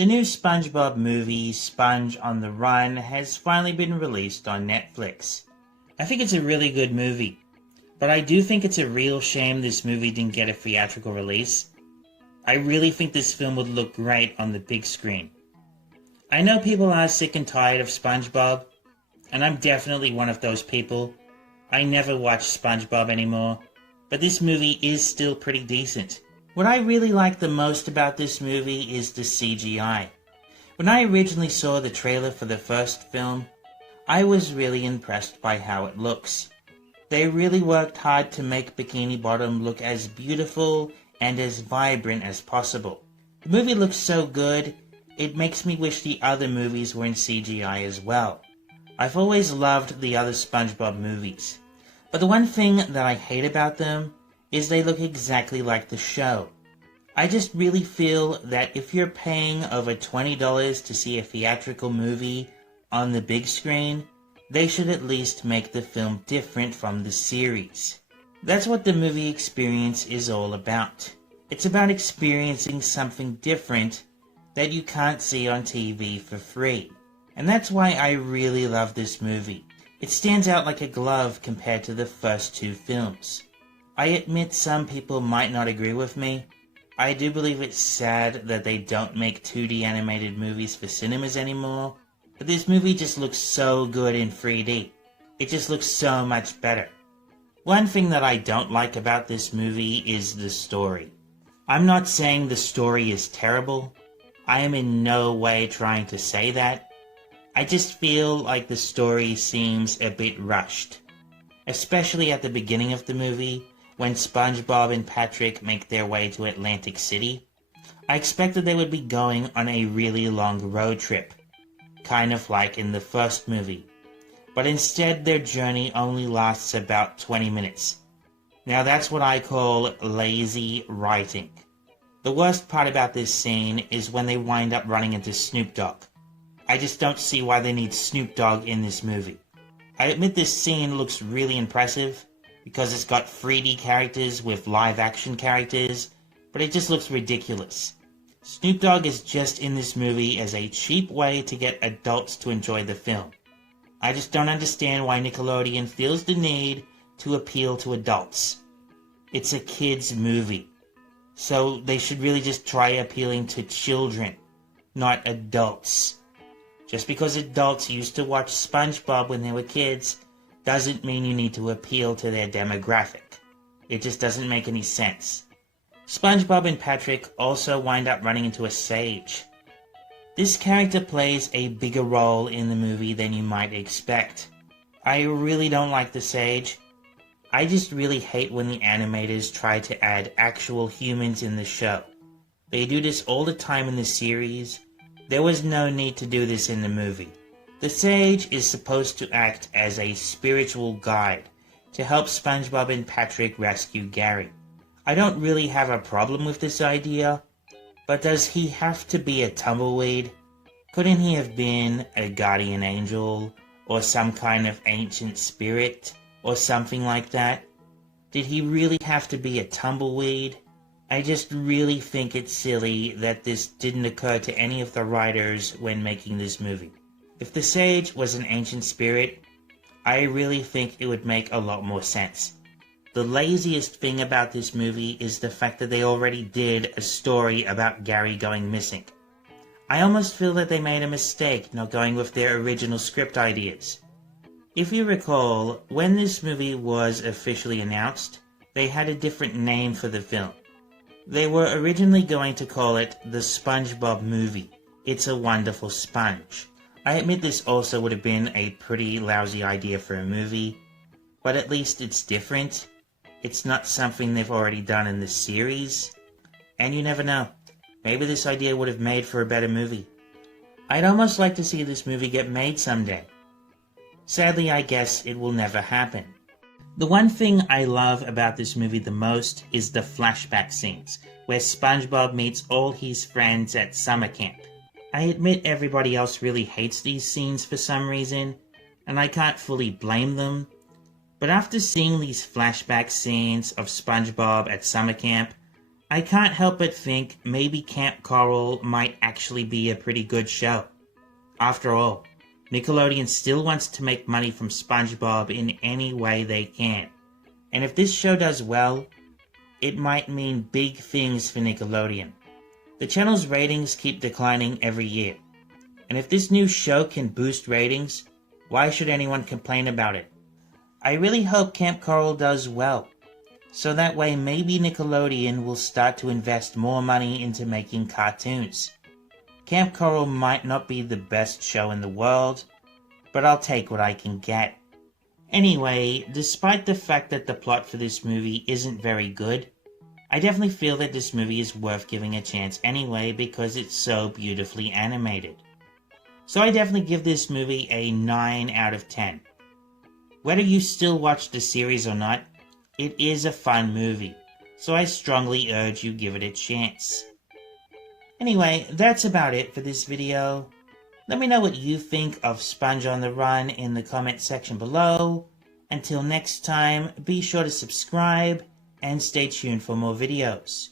The new SpongeBob movie, Sponge on the Run, has finally been released on Netflix. I think it's a really good movie, but I do think it's a real shame this movie didn't get a theatrical release. I really think this film would look great on the big screen. I know people are sick and tired of SpongeBob, and I'm definitely one of those people. I never watch SpongeBob anymore, but this movie is still pretty decent. What I really like the most about this movie is the CGI. When I originally saw the trailer for the first film, I was really impressed by how it looks. They really worked hard to make Bikini Bottom look as beautiful and as vibrant as possible. The movie looks so good, it makes me wish the other movies were in CGI as well. I've always loved the other SpongeBob movies, but the one thing that I hate about them is they look exactly like the show. I just really feel that if you're paying over $20 to see a theatrical movie on the big screen, they should at least make the film different from the series. That's what the movie experience is all about. It's about experiencing something different that you can't see on TV for free. And that's why I really love this movie. It stands out like a glove compared to the first two films. I admit some people might not agree with me. I do believe it's sad that they don't make 2D animated movies for cinemas anymore, but this movie just looks so good in 3D. It just looks so much better. One thing that I don't like about this movie is the story. I'm not saying the story is terrible. I am in no way trying to say that. I just feel like the story seems a bit rushed. Especially at the beginning of the movie, when SpongeBob and Patrick make their way to Atlantic City. I expected they would be going on a really long road trip, kind of like in the first movie. But instead their journey only lasts about 20 minutes. Now that's what I call lazy writing. The worst part about this scene is when they wind up running into Snoop Dogg. I just don't see why they need Snoop Dogg in this movie. I admit this scene looks really impressive, because it's got 3D characters with live-action characters, but it just looks ridiculous. Snoop Dogg is just in this movie as a cheap way to get adults to enjoy the film. I just don't understand why Nickelodeon feels the need to appeal to adults. It's a kids' movie, so they should really just try appealing to children, not adults. Just because adults used to watch SpongeBob when they were kids doesn't mean you need to appeal to their demographic. It just doesn't make any sense. SpongeBob and Patrick also wind up running into a sage. This character plays a bigger role in the movie than you might expect. I really don't like the sage. I just really hate when the animators try to add actual humans in the show. They do this all the time in the series. There was no need to do this in the movie. The sage is supposed to act as a spiritual guide to help SpongeBob and Patrick rescue Gary. I don't really have a problem with this idea, but does he have to be a tumbleweed? Couldn't he have been a guardian angel, or some kind of ancient spirit, or something like that? Did he really have to be a tumbleweed? I just really think it's silly that this didn't occur to any of the writers when making this movie. If the sage was an ancient spirit, I really think it would make a lot more sense. The laziest thing about this movie is the fact that they already did a story about Gary going missing. I almost feel that they made a mistake not going with their original script ideas. If you recall, when this movie was officially announced, they had a different name for the film. They were originally going to call it the SpongeBob Movie, It's a Wonderful Sponge. I admit this also would have been a pretty lousy idea for a movie, but at least it's different. It's not something they've already done in the series, and you never know. Maybe this idea would have made for a better movie. I'd almost like to see this movie get made someday. Sadly, I guess it will never happen. The one thing I love about this movie the most is the flashback scenes, where SpongeBob meets all his friends at summer camp. I admit everybody else really hates these scenes for some reason, and I can't fully blame them, but after seeing these flashback scenes of SpongeBob at summer camp, I can't help but think maybe Camp Coral might actually be a pretty good show. After all, Nickelodeon still wants to make money from SpongeBob in any way they can. And if this show does well, it might mean big things for Nickelodeon. The channel's ratings keep declining every year. And if this new show can boost ratings, why should anyone complain about it? I really hope Camp Coral does well, so that way maybe Nickelodeon will start to invest more money into making cartoons. Camp Coral might not be the best show in the world, but I'll take what I can get. Anyway, despite the fact that the plot for this movie isn't very good, I definitely feel that this movie is worth giving a chance anyway because it's so beautifully animated. So I definitely give this movie a 9 out of 10. Whether you still watch the series or not, it is a fun movie, so I strongly urge you give it a chance. Anyway, that's about it for this video. Let me know what you think of Sponge on the Run in the comment section below. Until next time, be sure to subscribe and stay tuned for more videos.